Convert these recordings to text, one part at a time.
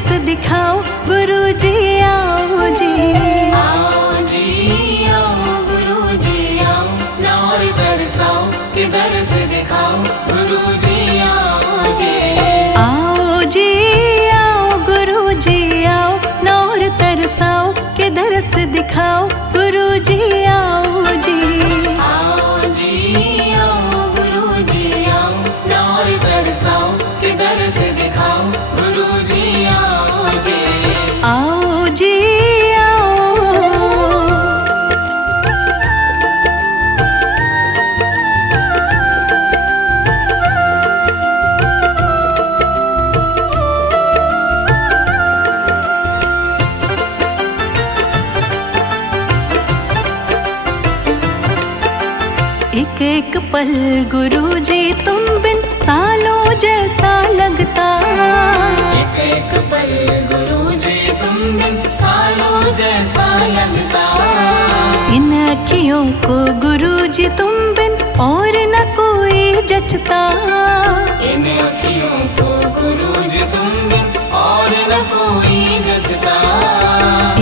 दरस दिखाओ गुरुजी आओ जी। आओ जी आओ गुरुजी आओ, ना और तरसाओ कि दरस दिखाओ गुरुजी आओ जी। आओ जी आओ गुरुजी आओ, ना और तरसाओ कि दरस दिखाओ गुरुजी आओ जी। आओ जी आओ गुरुजी आओ, ना और तरसाओ कि दरस दिखाओ गुरुजी आओ जी। आओ जी आओ। एक एक पल गुरुजी तुम बिन सालों जैसा लगता। एक एक पल गुरुजी तुम बिन सालों जैसा लगता। इन अखियों को गुरुजी तुम बिन और न कोई जचता। इन अखियों को गुरुजी तुम बिन और न कोई जचता।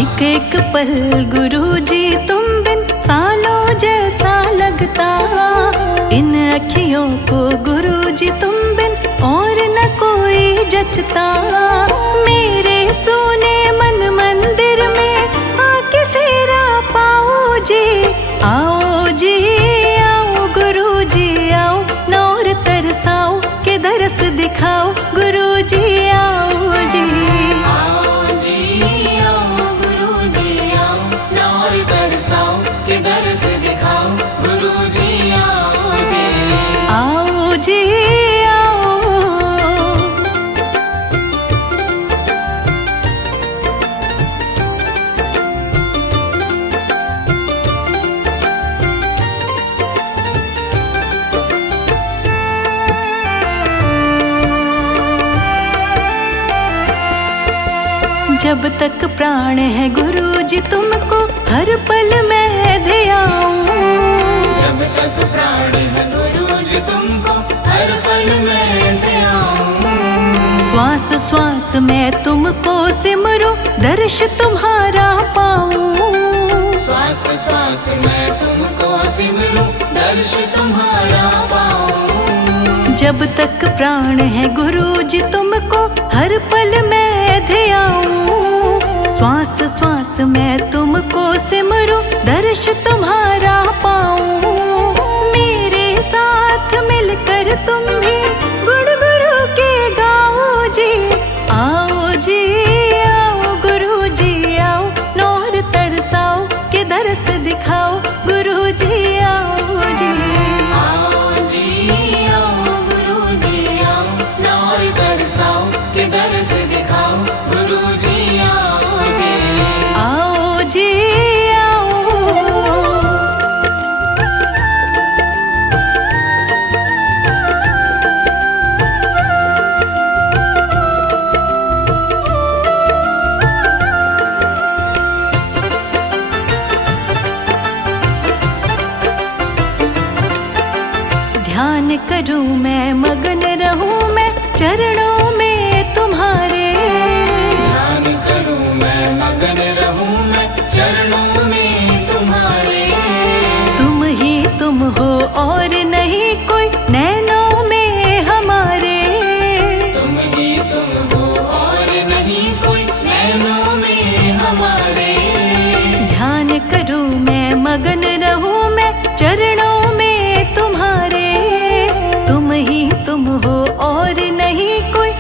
एक एक पल गुरुजी तुम बिन सालों जैसा लगता। इन अखियों को गुरुजी तुम बिन और न कोई जचता। मेरे सोने मन मंदिर में आके फेरा पाओ जी। आओ जी आओ गुरुजी आओ, ना और तरसाओ कि दरस दिखाओ गुरुजी आओ जी। आओ जी आओ गुरुजी आओ, ना और तरसाओ कि दरस दिखाओ गुरुजी आओ जी। आओ जी आओ। जब तक प्राण है गुरुजी तुमको हर पल मैं ध्याऊं। जब तक प्राण है गुरुजी तुमको हर पल मैं ध्याऊं। श्वास श्वास में तुमको सिमरूं, दर्श तुम्हारा पाऊं। श्वास श्वास में तुमको सिमरूं, दर्श तुम्हारा पाऊं। जब तक प्राण है गुरुजी तुमको हर पल मैं ध्याऊं। श्वास श्वास में तुमको सिमरूं, दर्श तुम्हारा पाऊं। मेरे साथ मिलकर तुम भी गुण गुरु के गाओ जी। आओ जी आओ गुरुजी आओ, ना और तरसाओ कि दरस दिखाओ गुरुजी आओ जी। आओ जी आओ गुरुजी आओ, ना और तरसाओ कि दरस दिखाओ गुरुजी आओ जी। आओ जी आओ। ध्यान करूं मैं मगन रहूं मैं चरणों में तुम्हारे। ध्यान करूं मैं मगन रहूं मैं चरणों में तुम्हारे। तुम ही तुम हो और नहीं कोई नैनों में हमारे। तुम ही तुम हो और नहीं कोई नैनों में हमारे। ध्यान करूं मैं मगन रहूं मैं चरणों में तुम्हारे। तुम ही तुम हो और नहीं कोई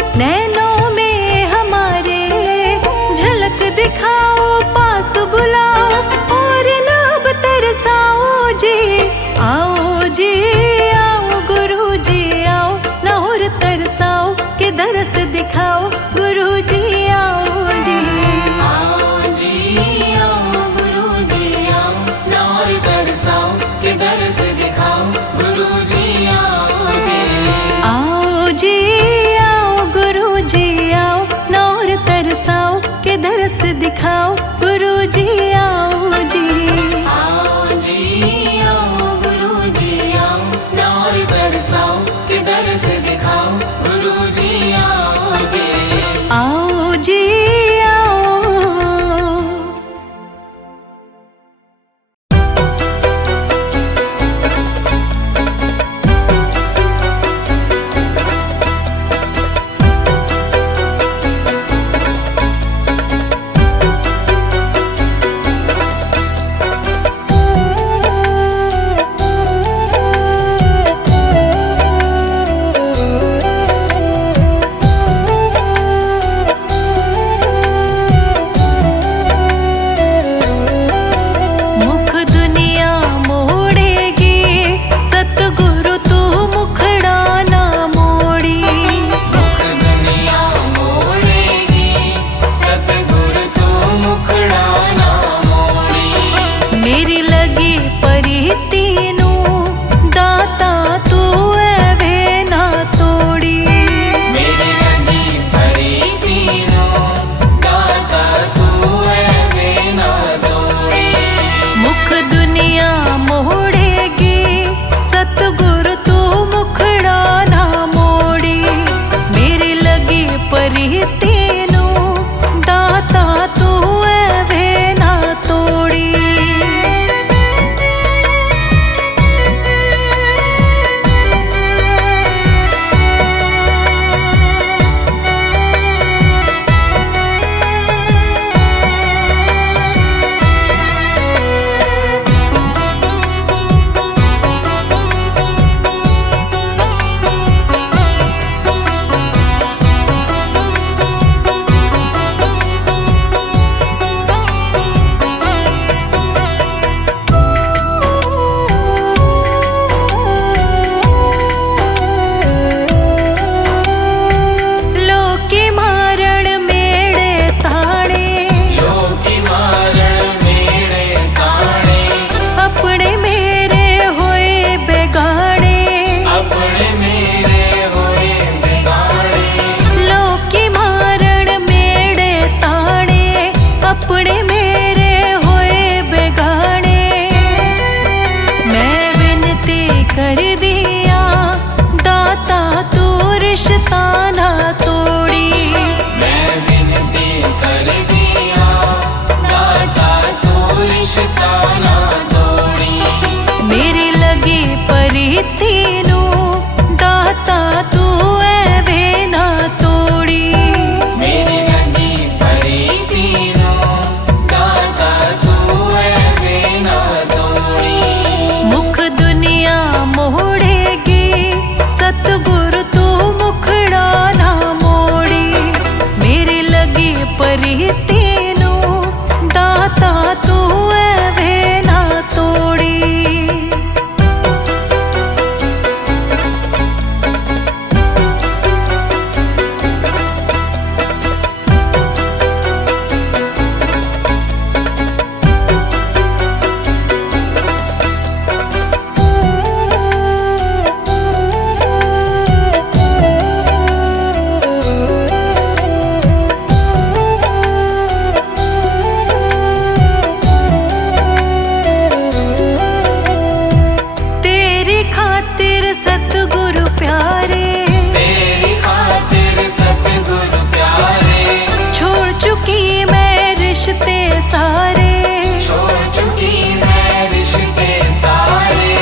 मेरी लगी परीती नू दाता तू एवे ना तोड़ी। मेरी लगी परीती नू दाता तू एवे ना तोड़ी। मुख दुनिया मोड़ेगी सतगुरु तू मुखड़ा ना मोड़ी। मेरी लगी परीती नू दाता तू एवे ना तोड़ी। कर दिया दाता तू रिश्ता ना तोड़ी। मैं विनती कर दिया दाता तू रिश्ता ना तोड़ी। मेरी लगी परीती नू दाता तू एवे ना तोड़ी। मेरी लगी परीती नू दाता तू एवे ना तोड़ी। मुख दुनिया मोड़ेगी सतगुरु तू मुखड़ा ना मोड़ी। मेरी लगी परीती नू दाता तू एवे ना तोड़ी। तेरी खातिर सतगुरु प्यारे, तेरी खातिर सतगुरु प्यारे। छोड़ चुकी मैं रिश्ते सारे। छोड़ चुकी मैं रिश्ते सारे।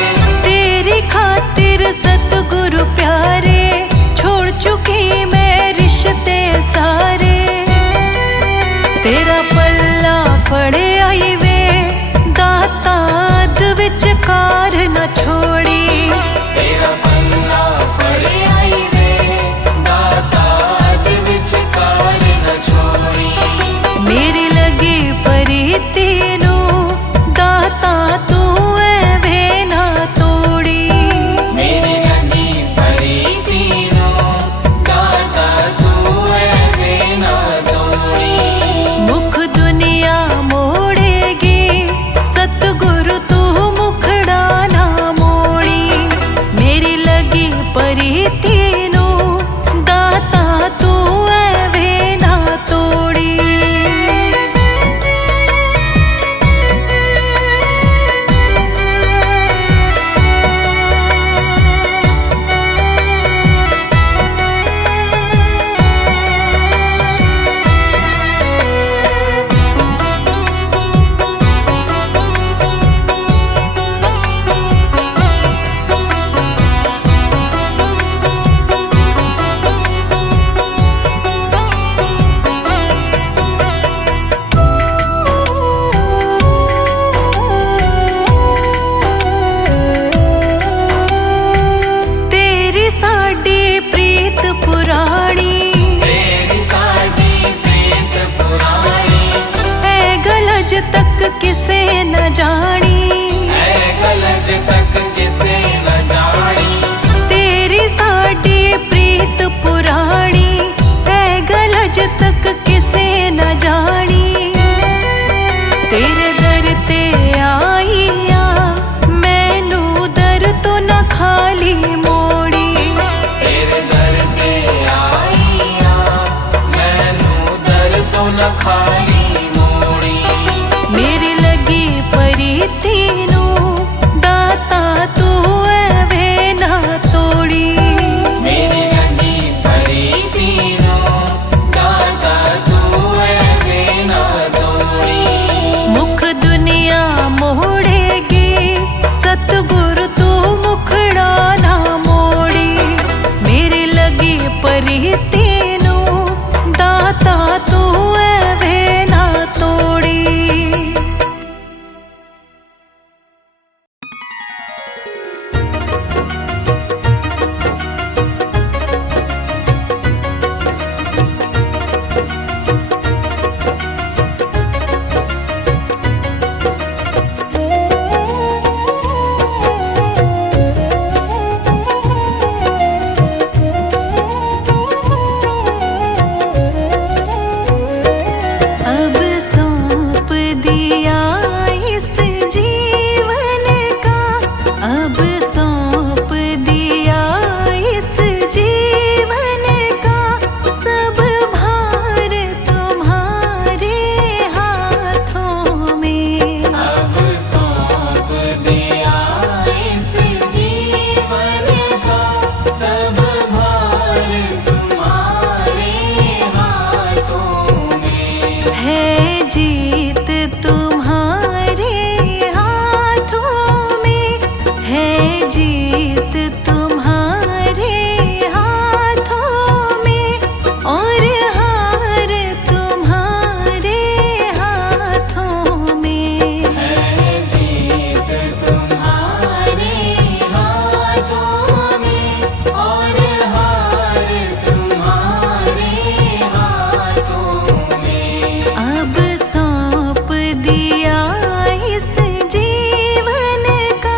तेरी खातिर सतगुरु प्यारे, छोड़ चुकी मैं रिश्ते सारे। तेरा पल्ला फड़े आई वे दाता अध विचकार न छोड़ी। तेरा पल्ला फड़े आई वे दाता अध विचकार न छोड़ी। मेरी लगी परीती नू दाता तू एवे ना तोड़ी। मेरी लगी परीती नू दाता तू एवे ना तोड़ी। मुख दुनिया मोड़ेगी सतगुरु तू मुखड़ा है जीत तुम्हारे हाथों में और हार तुम्हारे हाथों में। है जीत तुम्हारे हाथों में और हार तुम्हारे हाथों में। अब सौंप दिया इस जीवन का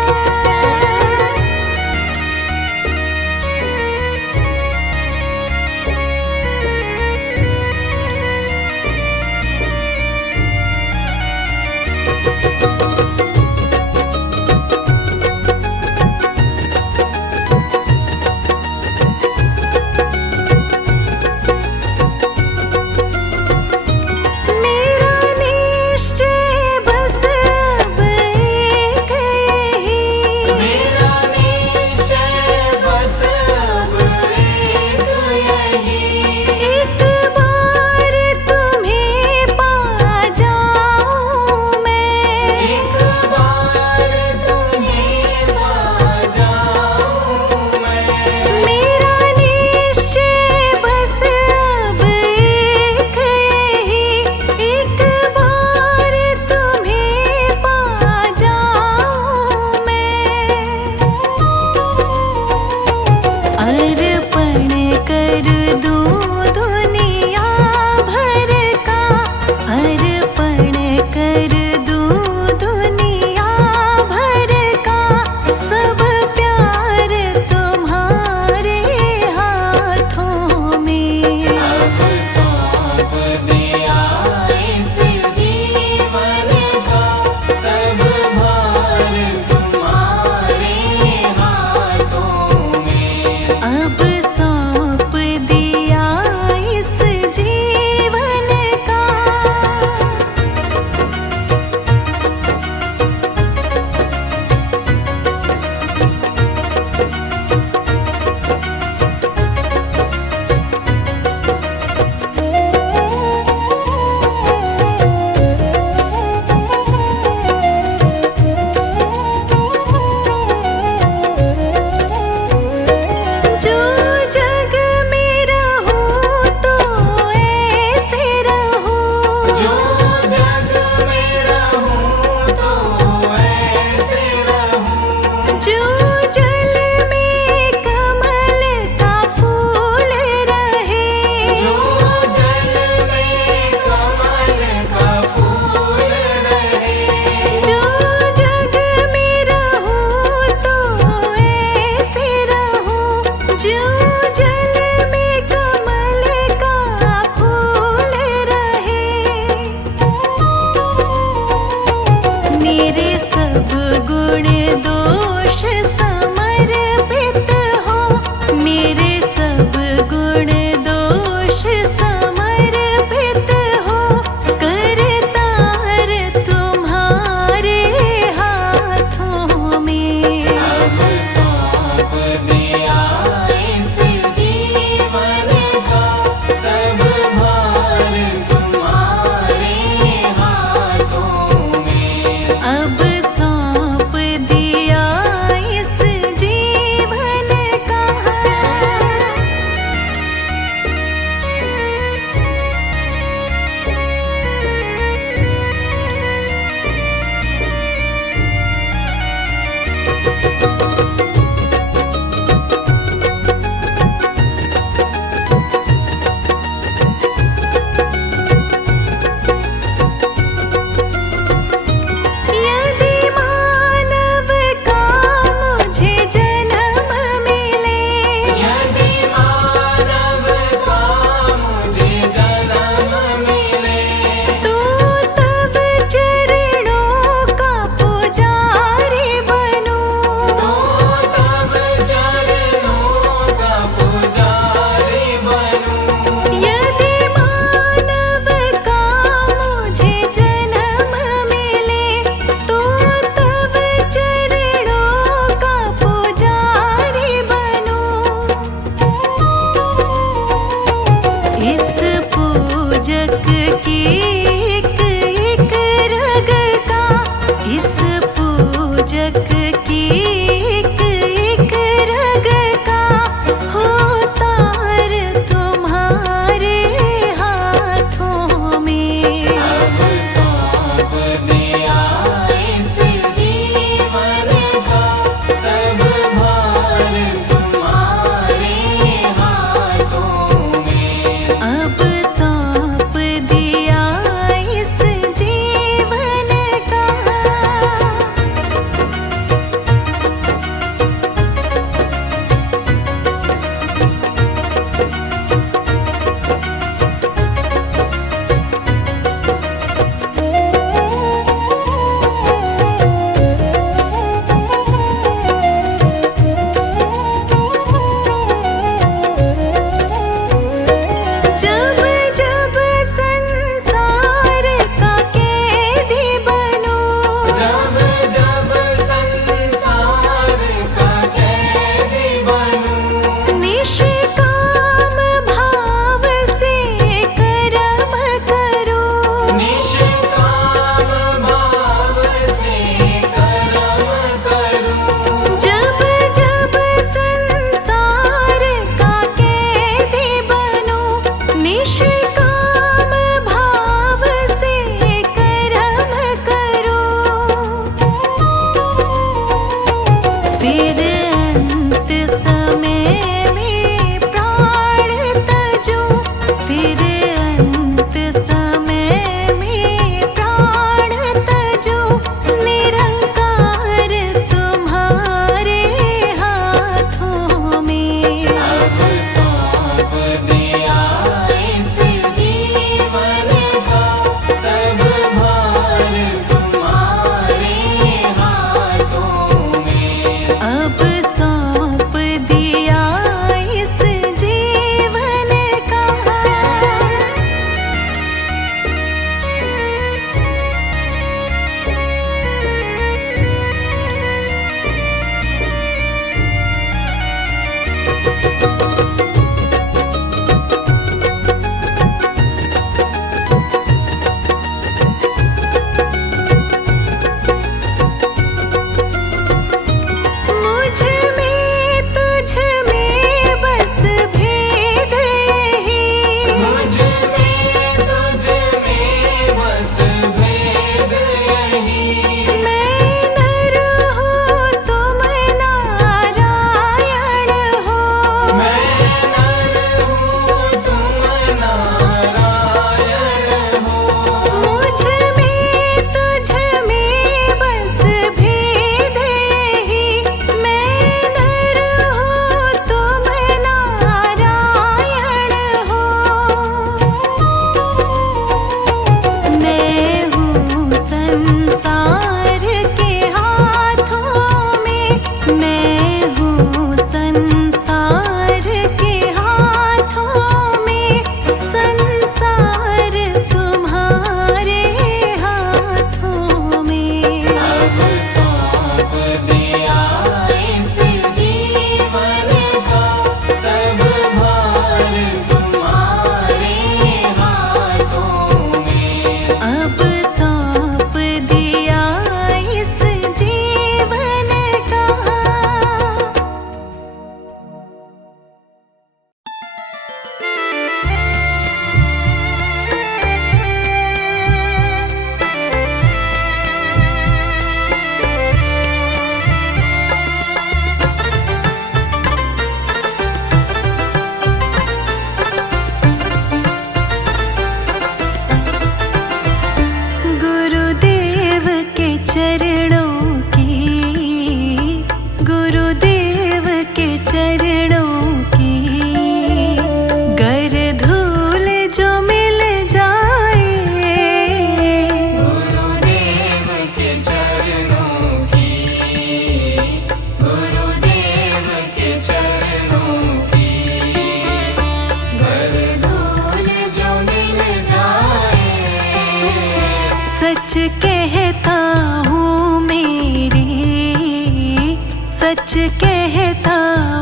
सच कहता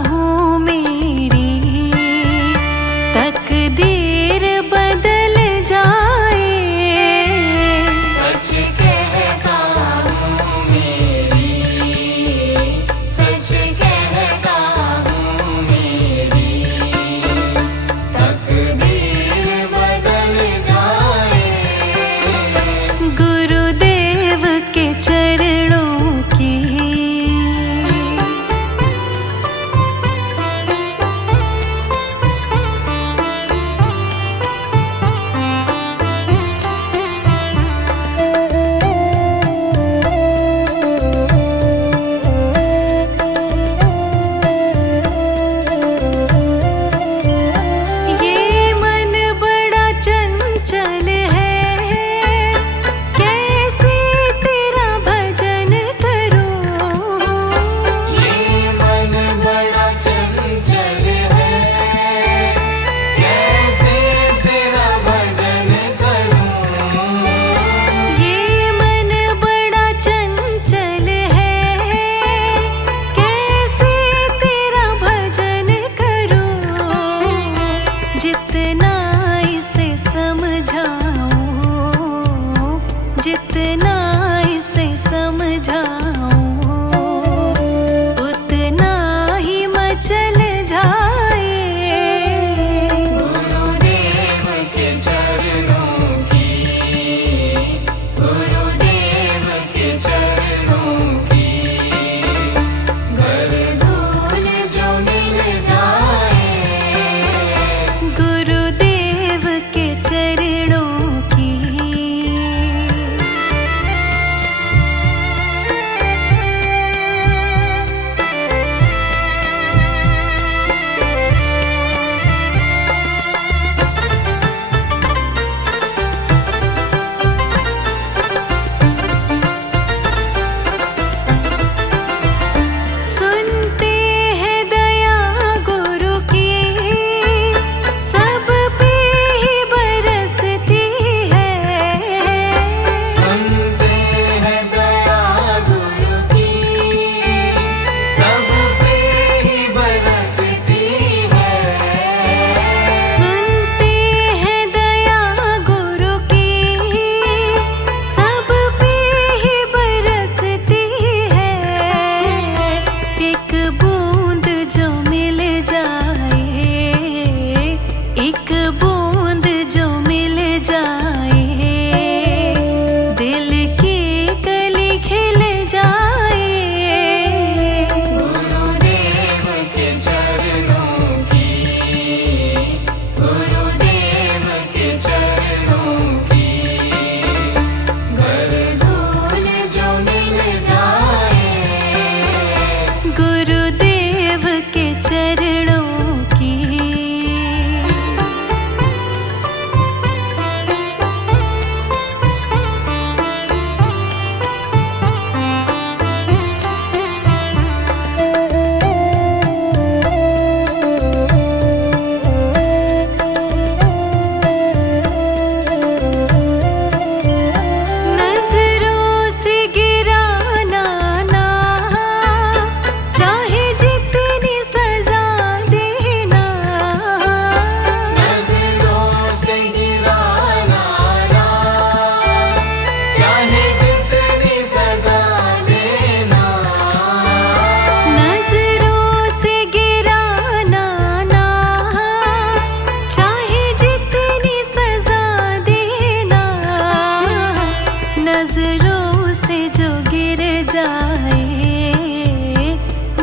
हूँ मेरी तकदीर बदल जाए। सच कहता हूँ मेरी, सच कहता हूँ मेरी तकदीर बदल जाए। गुरुदेव के चरणों की जितना इसे समझाऊं उतना ही मचल जाए। गुरुदेव के चरणों की, गुरुदेव के चरणों की घर धूल जो मिल जाए। गुरुदेव के चरणों की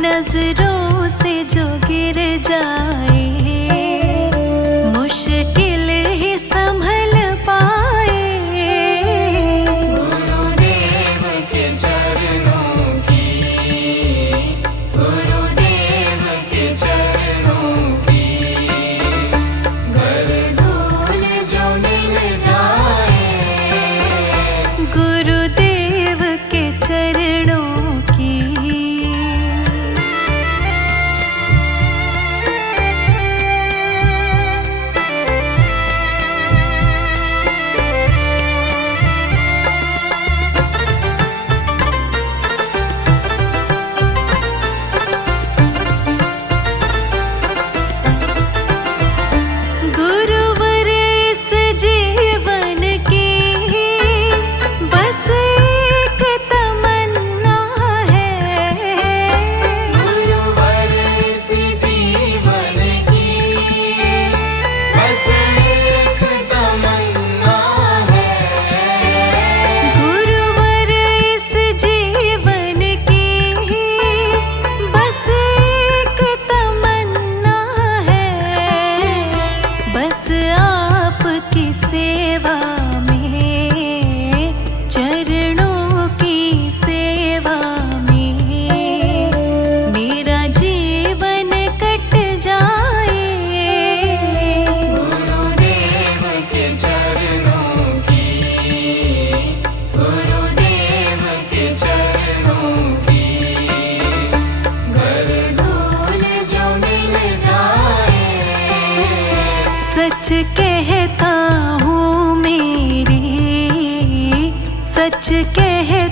नजरों से जो गिर जाए मुश्किल ही संभल पाए। गुरुदेव के चरणों की, गुरुदेव के चरणों की घर धूल जो मिल जाए। गुरुदेव के चरणों की सच कहता हूँ मेरी, सच कह